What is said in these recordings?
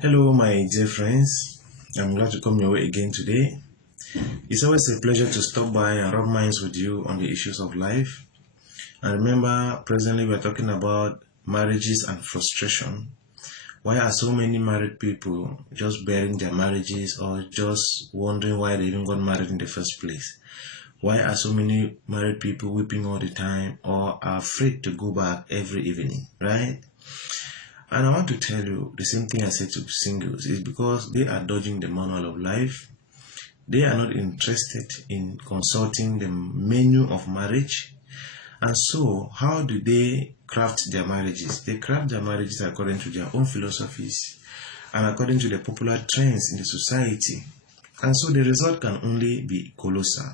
Hello, my dear friends. I'm glad to come your way again today. It's always a pleasure to stop by and rub minds with you on the issues of life. And remember, presently we're talking about marriages and frustration. Why are so many married people just bearing their marriages or just wondering why they even got married in the first place? Why are so many married people weeping all the time or are afraid to go back every evening, right? And I want to tell you the same thing I said to singles is because they are dodging the manual of life. They are not interested in consulting the menu of marriage. And so, how do they craft their marriages? They craft their marriages according to their own philosophies and according to the popular trends in the society. And so the result can only be colossal.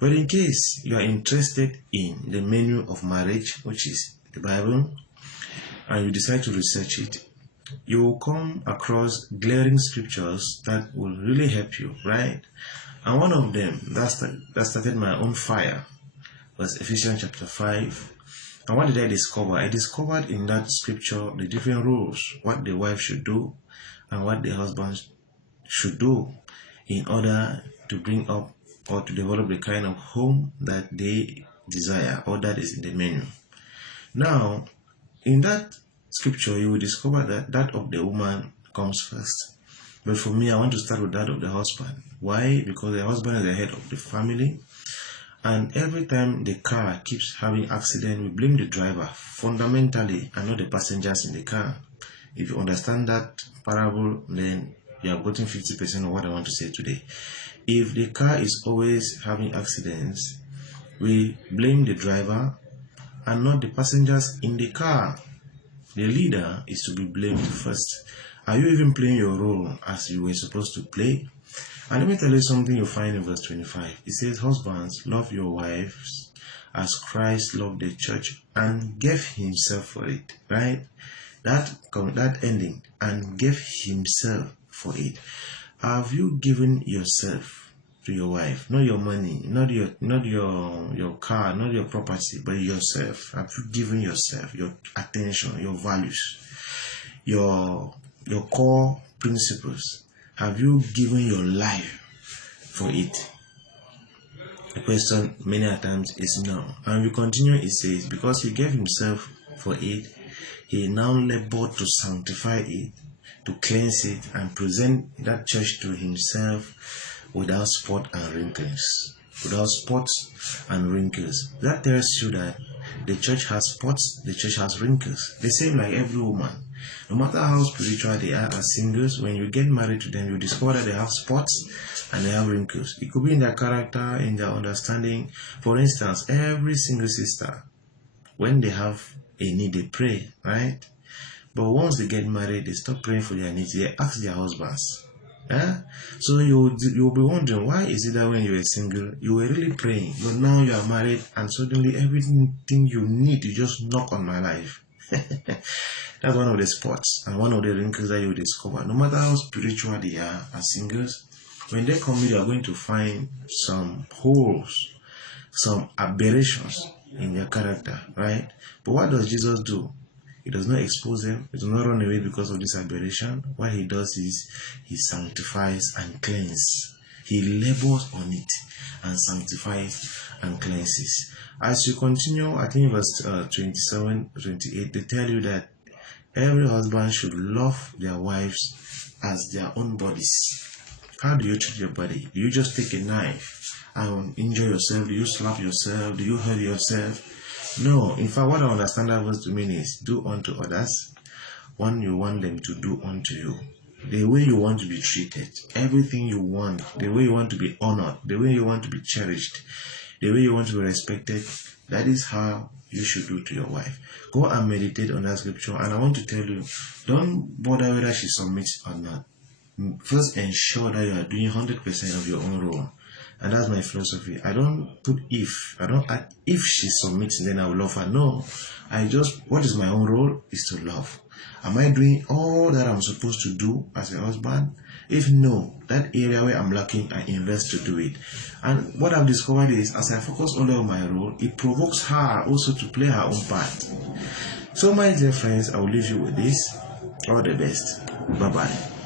But in case you are interested in the menu of marriage, which is the Bible, and you decide to research it, you will come across glaring scriptures that will really help you, right? And one of them that started my own fire was Ephesians chapter 5. And what did I discover? I discovered in that scripture the different rules, what the wife should do and what the husband should do in order to bring up or to develop the kind of home that they desire or that is in the menu. Now, in that scripture, you will discover that of the woman comes first. But for me, I want to start with that of the husband. Why? Because the husband is the head of the family. And every time the car keeps having accident, we blame the driver fundamentally and not the passengers in the car. If you understand that parable, then you have gotten 50% of what I want to say today. If the car is always having accidents, we blame the driver and not the passengers in the car. The leader is to be blamed first. Are you even playing your role as you were supposed to play? And let me tell you something you find in verse 25. It says, "Husbands, love your wives as Christ loved the church and gave himself for it." Right? That ending, "and gave himself for it." Have you given yourself to your wife? Not your money, not your car, not your property, but yourself. Have you given yourself your attention, your values, your core principles? Have you given your life for it? The question many a times is no. And we continue, it says, "Because he gave himself for it, he now labored to sanctify it, to cleanse it, and present that church to himself without spot and wrinkles." Without spots and wrinkles. That tells you that the church has spots, the church has wrinkles. The same like every woman. No matter how spiritual they are as singles, when you get married to them, you discover that they have spots and they have wrinkles. It could be in their character, in their understanding. For instance, every single sister, when they have a need, they pray, right? But once they get married, they stop praying for their needs. They ask their husbands. So you'll be wondering, why is it that when you were single, you were really praying, but now you are married and suddenly everything you need, you just knock on my life. That's one of the spots and one of the wrinkles that you discover. No matter how spiritual they are as singles, when they come in, you are going to find some holes, some aberrations in their character, right? But what does Jesus do? He does not expose them. He does not run away because of this aberration. What he does is he sanctifies and cleanses. He labors on it and sanctifies and cleanses. As you continue, I think verse 27, 28, they tell you that every husband should love their wives as their own bodies. How do you treat your body? Do you just take a knife and injure yourself? Do you slap yourself? Do you hurt yourself? No, in fact, what I understand that verse to mean is do unto others what you want them to do unto you. The way you want to be treated, everything you want, the way you want to be honored, the way you want to be cherished, the way you want to be respected, that is how you should do to your wife. Go and meditate on that scripture, and I want to tell you, don't bother whether she submits or not. First, ensure that you are doing 100% of your own role. And that's my philosophy. I don't put if. I don't add if she submits, then I will love her. No. What is my own role is to love. Am I doing all that I'm supposed to do as a husband? If no, that area where I'm lacking, I invest to do it. And what I've discovered is, as I focus only on my role, it provokes her also to play her own part. So my dear friends, I will leave you with this. All the best. Bye bye.